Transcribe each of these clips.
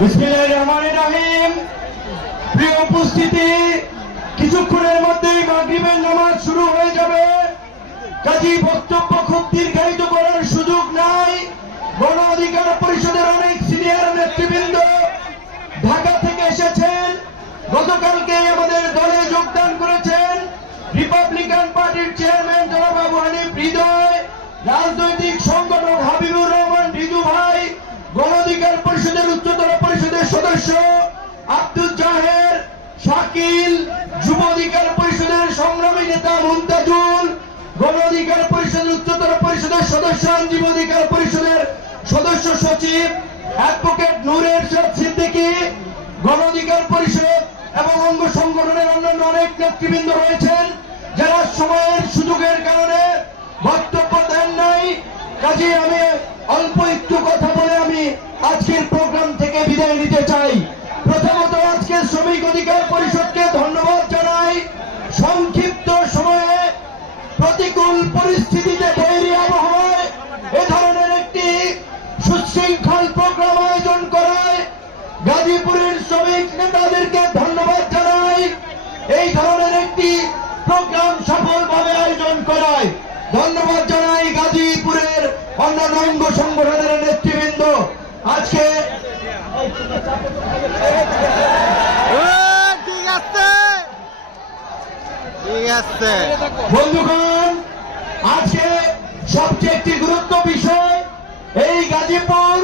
বিসমিল্লাহির রহমানির রহিম। প্রিয় উপস্থিতি, কিছুক্ষণের মধ্যেই মাগরিবের নামাজ শুরু হয়ে যাবে। কাজী বক্তব্য খুব দীর্ঘায়িত করার সুযোগ নাই। গণ অধিকার পরিষদের অনেক সিনিয়র নেতৃবৃন্দ ঢাকা থেকে এসেছেন। গতকালকে আমাদের দলে যোগদান করেছেন রিপাবলিকান পার্টির চেয়ারম্যান জনাব আবু হানিফ হৃদয়, রাজনৈতিক সংগঠক হাবিবুর রহমান রিজু ভাই, গণ অধিকার পরিষদের উচ্চতর পরিষদের সদস্য আব্দুল জাহের, শাকিল, যুব অধিকার পরিষদের সংগ্রামী নেতা মুমতাজুল, গণ অধিকার পরিষদের উচ্চতর পরিষদের সদস্য, আইনজীবী অধিকার পরিষদের সদস্য সচিব অ্যাডভোকেট নূর এরশাদ সিদ্দিকী, গণ অধিকার পরিষদ এবং অঙ্গ সংগঠনের অন্যান্য অনেক নেতৃবৃন্দ রয়েছেন যারা সময়ের সুযোগের কারণে বক্তব্য দেন নাই। কাজে আমি অল্প একটু কথা বলে আমি আজকের প্রোগ্রাম থেকে বিদায় নিতে চাই। প্রথমত আজকে শ্রমিক অধিকার পরিষদকে ধন্যবাদ জানাই। সংক্ষিপ্ত সময়ে প্রতিকূল পরিস্থিতিতে তৈরি আবহাওয়ায় এ ধরনের একটি সুশৃঙ্খল প্রোগ্রাম আয়োজন করায় গাজীপুরের শ্রমিক নেতাদেরকে ধন্যবাদ জানাই। এই ধরনের একটি প্রোগ্রাম সফলভাবে আয়োজন করায় ধন্যবাদ জানাই গাজীপুরের অন্যান্য অঙ্গ সংগঠনের নেতৃবৃন্দ। আজকে বন্ধুগণ, আজকে সবচেয়ে একটি গুরুত্ব বিষয়, এই গাজীপুর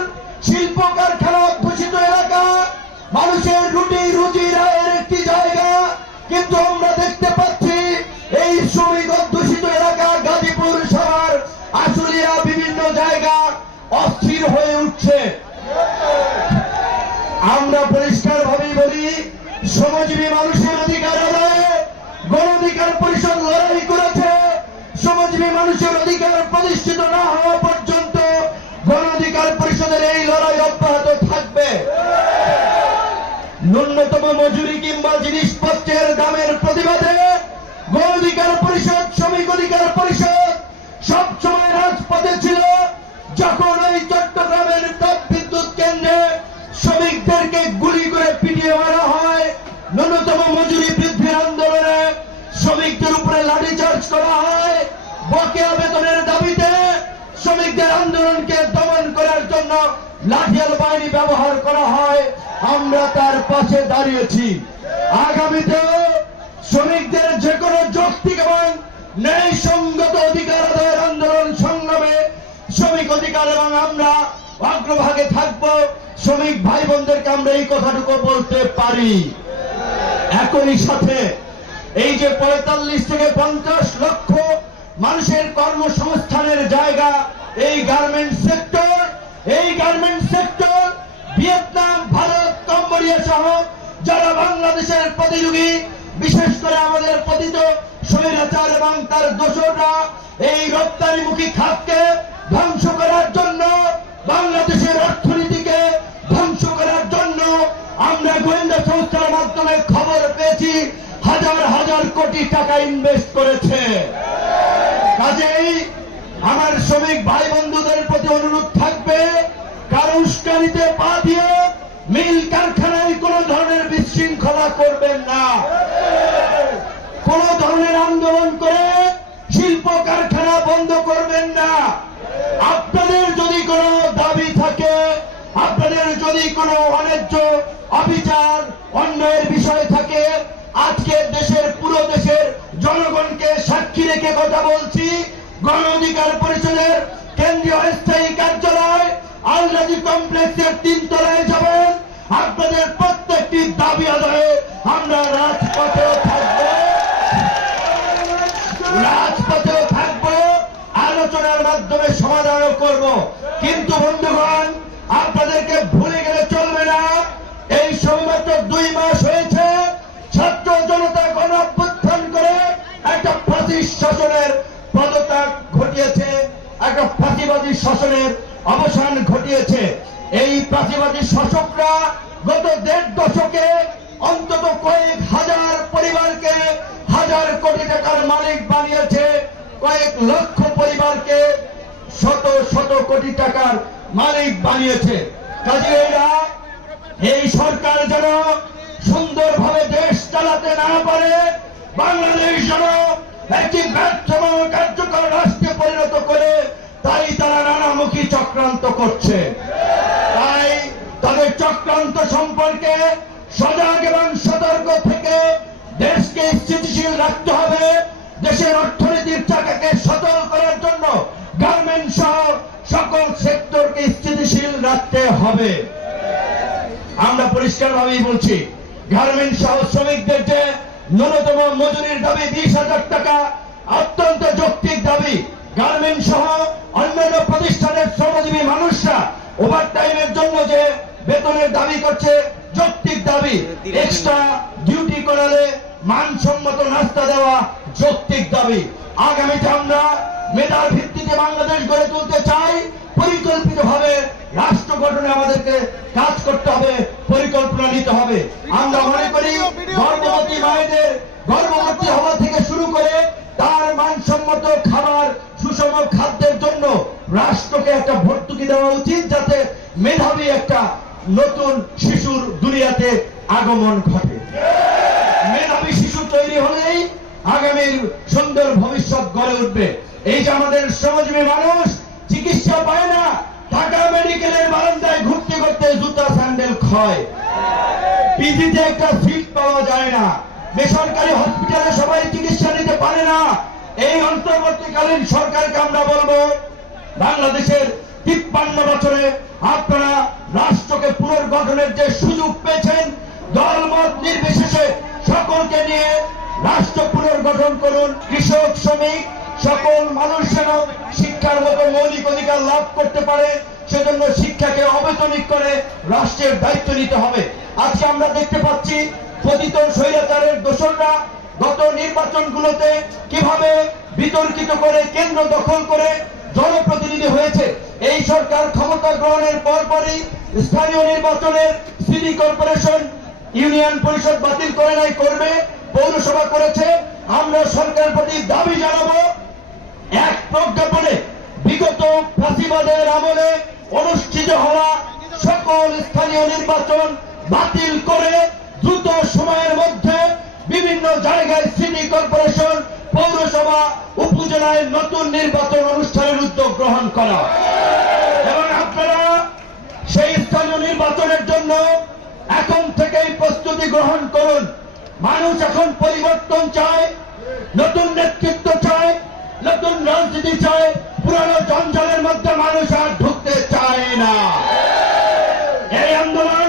শিল্প কারখানা অধ্যুষিত এলাকা, মানুষের রুটি রুজি আয়ের একটি জায়গা, কিন্তু আমরা দেখতে পাচ্ছি এই শ্রমিক অধ্যুষিত এলাকা গাজীপুর শহর আশুলিয়া বিভিন্ন জায়গা অস্থির হয়ে উঠছে। আমরা পরিষ্কার ভাবেই বলি, শ্রমজীবী মানুষের অধিকার আদায়ে গণ অধিকার পরিষদ লড়াই করেছে। শ্রমজীবী মানুষের অধিকার প্রতিষ্ঠিত না হওয়া পর্যন্ত গণ অধিকার পরিষদের এই লড়াই অব্যাহত থাকবে। ন্যূনতম মজুরি কিংবা জিনিসপত্রের দামের প্রতিবাদে গণ অধিকার পরিষদ, শ্রমিক অধিকার পরিষদ সবসময় রাজপথে ছিল। যখন ওই চট্টগ্রামের তাপ বিদ্যুৎ কেন্দ্রে শ্রমিকদেরকে গুলি করে পিটিয়ে মারা হয়, ন্যূনতম মজুরি বৃদ্ধির আন্দোলনে শ্রমিকদের উপরে লাঠিচার্জ করা হয়, বকেয়া বেতনের দাবিতে শ্রমিকদের আন্দোলনকে দমন করার জন্য লাঠিয়াল বাহিনী ব্যবহার করা হয়, আমরা তার পাশে দাঁড়িয়েছি। আগামীতেও শ্রমিকদের যে কোনো যৌক্তিক এবং ন্যায়সঙ্গত অধিকার আদায়ের আন্দোলন সংগ্রামে শ্রমিক অধিকার এবং আমরা অগ্রভাগে থাকব। শ্রমিক ভাই বোনদেরকে আমরা এই কথাটুকু বলতে পারি। একই সাথে এই যে 45 থেকে 50 লক্ষ মানুষের কর্মসংস্থানের জায়গা এই গার্মেন্টস সেক্টর, এই garments sector Vietnam, Bharat, Cambodia সহ যারা বাংলাদেশের প্রতিযোগী, বিশেষ করে আমাদের পতিত স্বৈরাচার এবং তার দোসররা এই রপ্তানিমুখী খাতকে ধ্বংস করার জন্য, বাংলাদেশের অর্থনীতিকে ধ্বংস করার জন্য আমরা গোয়েন্দা সংস্থার মাধ্যমে খবর পেয়েছি হাজার হাজার কোটি টাকা ইনভেস্ট করেছে। কাজেই আমার শ্রমিক ভাই বন্ধুদের প্রতি অনুরোধ থাকবে, কারো উস্কানিতে পা দিয়ে মিল কারখানায় কোন ধরনের বিশৃঙ্খলা করবেন না। কোন ধরনের আন্দোলন করে শিল্প কারখানা বন্ধ করবেন না। আপনাদের যদি কোনো দাবি থাকে, আপনাদের যদি কোনো অন্যায্য অবিচার অন্যায়ের বিষয় থাকে, আজকে দেশের পুরো দেশের জনগণকে সাক্ষী রেখে কথা বলছি, গণ অধিকার পরিষদের কেন্দ্রীয় স্থায়ী কার্যালয় আলরাজি কমপ্লেক্সের 3 তলায় যাবেন। আপনাদের প্রত্যেকটি দাবি আদায়ে আমরা রাজপথেও থাকবো, রাজপথেও থাকবো, আলোচনার মাধ্যমে সমাধানও করব। কিন্তু বন্ধুগণ, আপনাদেরকে ভুলে গেলে চলবে না, এই সবেমাত্র 2 মাস হয়েছে ছাত্র জনতা গণ অভ্যুত্থান করে একটা ফাঁসির শাসনের পদত্যাগ ঘটিয়েছে, একটা ফাঁসিবাদী শাসনের অবসান ঘটিয়েছে। এই ফাঁসিবাদী শাসকরা গত 1.5 দশকে অন্তত কয়েক হাজার পরিবারকে হাজার কোটি টাকার মালিক বানিয়েছে, কয়েক লক্ষ পরিবারকে শত শত কোটি টাকার মালিক বানিয়েছে। কাজে এরা এই সরকার যেন সুন্দরভাবে দেশ চালাতে না পারে, বাংলাদেশ যেন একটি ব্যর্থ এবং কার্যকর রাষ্ট্রে পরিণত করে, তাই তারা নানামুখী চক্রান্ত করছে। তাই তাদের চক্রান্ত সম্পর্কে সজাগ এবং সতর্ক থেকে দেশকে স্থিতিশীল রাখতে হবে। দেশের অর্থনীতির চাকাকে সচল করার জন্য গার্মেন্টস সহ সকল সেক্টরকে স্থিতিশীল রাখতে হবে। আমরা পরিষ্কারভাবেই বলছি, গার্মেন্টস সহ শ্রমিকদের যে ন্যূনতম মজুরির দাবি 20,000 টাকা অত্যন্ত যৌক্তিক দাবি। গার্মেন্টস সহ অন্যান্য প্রতিষ্ঠানের শ্রমজীবী মানুষরা ওভারটাইমের জন্য যে বেতনের দাবি করছে যৌক্তিক দাবি। এক্সট্রা ডিউটি করালে মানসম্মত নাস্তা দেওয়া যৌক্তিক দাবি। আগামীতে আমরা মেধার ভিত্তিতে বাংলাদেশ গড়ে তুলতে চাই। পরিকল্পিতভাবে রাষ্ট্র গঠনে আমাদেরকে কাজ করতে হবে, পরিকল্পনা নিতে হবে। আমরা মনে করি গর্ভবতী মায়েদের গর্ভবতী হওয়া থেকে শুরু করে তার মানসম্মত খাবার, সুষম খাদ্যের জন্য রাষ্ট্রকে একটা ভর্তুকি দেওয়া উচিত, যাতে মেধাবী একটা নতুন শিশুর দুনিয়াতে আগমন ঘটে। মেধাবী শিশু তৈরি হলেই আগামীর সুন্দর ভবিষ্যৎ গড়ে উঠবে। এই যে আমাদের শ্রমজীবী মানুষ চিকিৎসা পায় না, ঢাকা মেডিকেলের বারান্দায় ঘুরতে ঘুরতে জুতা স্যান্ডেল ক্ষয়, পিজিতে একটা সিট পাওয়া যায় না, বেসরকারি হসপিটালে সবাই চিকিৎসা নিতে পারে না। এই অন্তর্বর্তীকালীন সরকারকে আমরা বলবো, বাংলাদেশের 53 বছরে আপনারা রাষ্ট্রকে পুনর্গঠনের যে সুযোগ পেয়েছেন, দলমত নির্বিশেষে সকলকে নিয়ে রাষ্ট্র পুনর্গঠন করুন। কৃষক, শ্রমিক সকল মানুষ যেন শিক্ষার মতো মৌলিক অধিকার লাভ করতে পারে, সেজন্য শিক্ষাকে অবৈতনিক করে রাষ্ট্রের দায়িত্ব নিতে হবে। আজকে আমরা দেখতে পাচ্ছি পতিত স্বৈরাচারের দোসররা গত নির্বাচনগুলোতে কিভাবে বিতর্কিত করে কেন্দ্র দখল করে জনপ্রতিনিধি হয়েছে। এই সরকার ক্ষমতা গ্রহণের পরপরই স্থানীয় নির্বাচনের সিটি কর্পোরেশন, ইউনিয়ন পরিষদ বাতিল করে নাই, করবে, পৌরসভা করেছে। আমরা সরকারের প্রতি দাবি জানাবো, এক প্রজ্ঞাপনে বিগত ফাঁসিবাদের আমলে অনুষ্ঠিত হওয়া সকল স্থানীয় নির্বাচন বাতিল করে দ্রুত সময়ের মধ্যে বিভিন্ন জায়গায় সিটি কর্পোরেশন, পৌরসভা, উপজেলায় নতুন নির্বাচন অনুষ্ঠানের উদ্যোগ গ্রহণ করা। এবং আপনারা সেই স্থানীয় নির্বাচনের জন্য এখন থেকেই প্রস্তুতি গ্রহণ করুন। মানুষ এখন পরিবর্তন চায়, নতুন নেতৃত্ব চায়, নতুন রাজনীতি চায়। পুরানো জঞ্জালের মধ্যে মানুষ আর ঢুকতে চায় না। এই আন্দোলন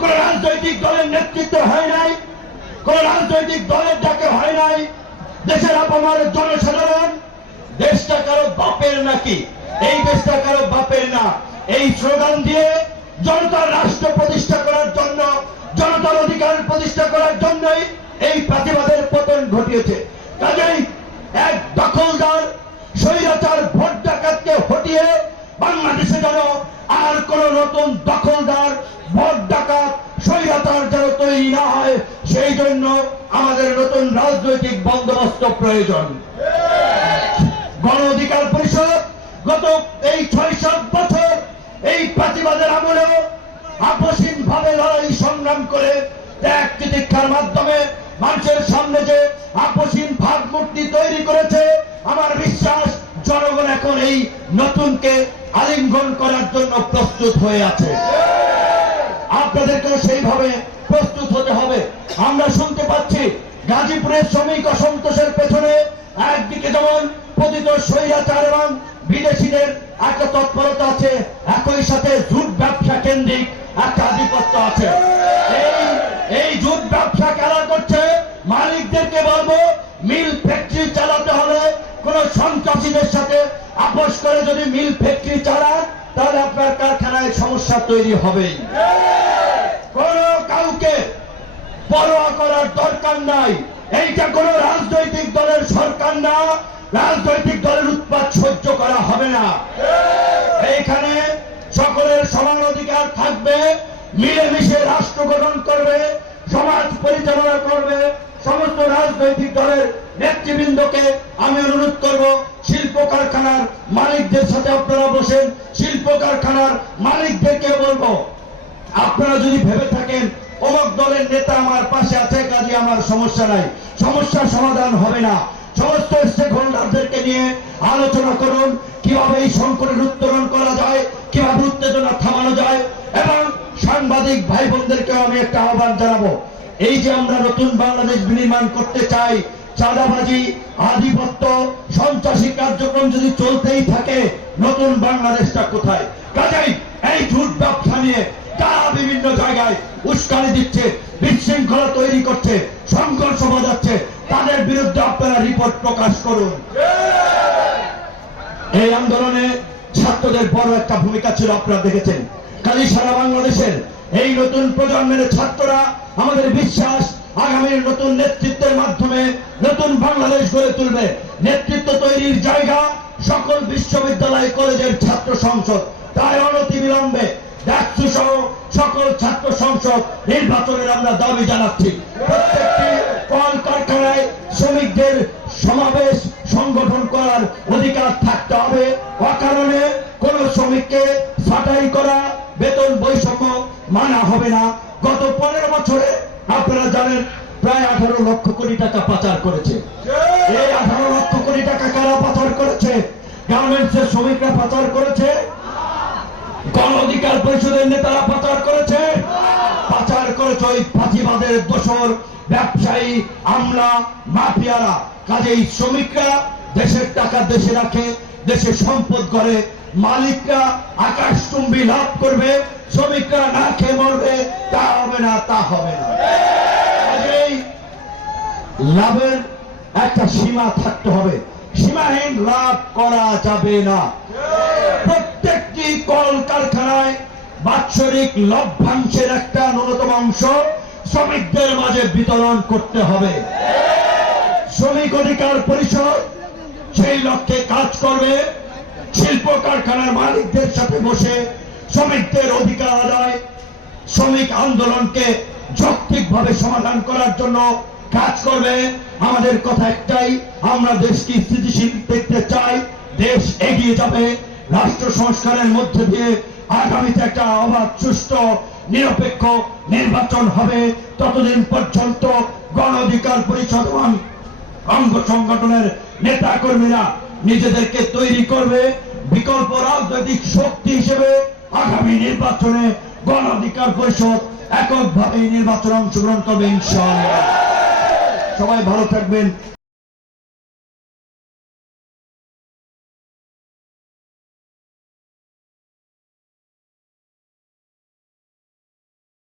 কোন রাজনৈতিক দলের নেতৃত্ব হয় নাই, কোন রাজনৈতিক দলের ডাকে হয় নাই। দেশের আপামর জনসাধারণ, দেশটা কারো বাপের নাকি, এই দেশটা কারো বাপের না, এই স্লোগান দিয়ে জনতার রাষ্ট্র প্রতিষ্ঠা করার জন্য, জনতার অধিকার প্রতিষ্ঠা করার জন্যই এই ফাঁসিবাদের পতন ঘটিয়েছে। কাজেই এক দখলদার স্বৈরাচার ভোট ডাকাতকে হটিয়ে বাংলাদেশে যেন আর কোন নতুন দখলদার ভোট ডাকাত স্বৈরাচার যেন তৈরি না হয়, সেই জন্য আমাদের নতুন রাজনৈতিক বন্দোবস্ত প্রয়োজন। গণ অধিকার পরিষদ গত এই 6-7 বছর এই ফাঁসিবাদের আমলেও আপসীন ভাবে লড়াই সংগ্রাম করে ত্যাগ তিতিক্ষার মাধ্যমে মানুষের সামনে যে আপসীন ভাবমূর্তি তৈরি করেছে, আমার বিশ্বাস জনগণ এখন এই নতুনকে আলিঙ্গন করার জন্য প্রস্তুত হয়ে আছে। আপনাদেরকেও সেইভাবে প্রস্তুত হতে হবে। আমরা শুনতে পাচ্ছি গাজীপুরের শ্রমিক অসন্তোষের পেছনে একদিকে যেমন পতিত স্বৈরাচার এবং বিদেশিদের একটা তৎপরতা আছে, একই সাথে জুট ব্যবসা কেন্দ্রিক একটা আধিপত্য আছে। এই জুট ব্যবসা কারা করছে? মালিকদেরকে বলবো, মিল ফ্যাক্টরি চালাতে হলে কোন সন্ত্রাসীদের সাথে আপোষ করে যদি মিল ফ্যাক্টরি চালান, তাহলে আপনার কারখানায় সমস্যা তৈরি হবেই। কোন কাউকে পরোয়া করার দরকার নাই। এইটা কোন রাজনৈতিক দলের সরকার না, রাজনৈতিক দলের উৎপাত সহ্য করা হবে না। এইখানে সকলের সমান অধিকার থাকবে, মিলেমিশে রাষ্ট্র গঠন করবে, সমাজ পরিচালনা করবে। সমস্ত রাজনৈতিক দলের নেতৃবৃন্দকে আমি অনুরোধ করব, শিল্প কারখানার মালিকদের সাথে আপনারা বসেন, শিল্প কারখানার মালিকদেরকে বলবো আপনারা যদি ভেবে থাকেন অমুক দলের নেতা আমার পাশে আছে কাজে আমার সমস্যা নাই, সমস্যার সমাধান হবে না। সমস্ত স্টেক হোল্ডারদেরকে নিয়ে আলোচনা করুন কিভাবে এই সংকটের উত্তরণ করা যায়, কিভাবে উত্তেজনা থামানো যায়। এবং সাংবাদিক ভাই বোনদেরকে আমি একটা আহ্বান জানাবো, এই যে আমরা নতুন বাংলাদেশ বিনির্মাণ করতে চাই, চাঁদাবাজি, আধিপত্য, সন্ত্রাসী কার্যক্রম যদি চলতেই থাকে, নতুন বাংলাদেশটা কোথায়? কাজেই এই ঝুট ব্যবসা নিয়ে যারা বিভিন্ন জায়গায় উস্কানি দিচ্ছে, বিশৃঙ্খলা তৈরি করছে, সংঘর্ষ বাজাচ্ছে, তাদের বিরুদ্ধে আপনারা রিপোর্ট প্রকাশ করুন। এই আন্দোলনে ছাত্রদের বড় একটা ভূমিকা ছিল, আপনারা দেখেছেন। কাজী সারা বাংলাদেশের এই নতুন প্রজন্মের ছাত্ররা, আমাদের বিশ্বাস আগামীর নতুন নেতৃত্বের মাধ্যমে নতুন বাংলাদেশ গড়ে তুলবে। নেতৃত্ব তৈরির জায়গা সকল বিশ্ববিদ্যালয় কলেজের ছাত্র সংসদ। তাই অনতিবিলম্বে ডাকসু সহ সকল ছাত্র সংসদ নির্বাচনের আমরা দাবি জানাচ্ছি। প্রত্যেকটি কল কারখানায় শ্রমিকদের সমাবেশ সংগঠন করার অধিকার থাকতে হবে। অকারণে কোন শ্রমিককে ছাঁটাই করা, বেতন বৈষম্য মানা হবে না। গত 15 বছরে আপনারা জানেন প্রায় 18 লক্ষ কোটি টাকা পাচার করেছে। এই 18 লক্ষ কোটি টাকা কারা পাচার করেছে? গার্মেন্টসের শ্রমিকরা পাচার করেছে, গণ অধিকার পরিষদের নেতারা পাচার করেছে। পাচার করেছে ওই ফাঁসিবাদের দোসর ব্যবসায়ী, আমলা, মাফিয়ারা। কাজেই শ্রমিকরা দেশের টাকা দেশে রাখে, দেশে সম্পদ করে, মালিকরা আকাশচুম্বী লাভ করবে, শ্রমিকরা না খেয়ে মরবে। তা হবে না, তা হবে না। কাজেই লাভের একটা সীমা থাকতে হবে, সীমাহীন লাভ করা যাবে না। প্রত্যেকটি কল কারখানায় বাৎসরিক লভ্যাংশের একটা ন্যূনতম অংশ শ্রমিকদের মাঝে বিতরণ করতে হবে। শ্রমিক অধিকার পরিষদ সেই লক্ষ্যে কাজ করবে। শিল্প কারখানার মালিকদের সাথে বসে শ্রমিকদের অধিকার আদায়, শ্রমিক আন্দোলনকে যৌক্তিকভাবে সমাধান করার জন্য কাজ করবে। আমাদের কথা একটাই, আমরা দেশকে স্থিতিশীল দেখতে চাই। দেশ এগিয়ে যাবে, রাষ্ট্র সংস্কারের মধ্যে দিয়ে আগামীতে একটা অবাধ, সুষ্ঠু, নিরপেক্ষ নির্বাচন হবে। ততদিন পর্যন্ত গণ অধিকার পরিষদ অঙ্গ সংগঠনের নেতা কর্মীরা নিজেদেরকে তৈরি করবে বিকল্প রাজনৈতিক শক্তি হিসেবে। আগামী নির্বাচনে গণ অধিকার পরিষদ এককভাবে নির্বাচনে অংশগ্রহণ করবে ইনশাআল্লাহ। সবাই ভালো থাকবেন।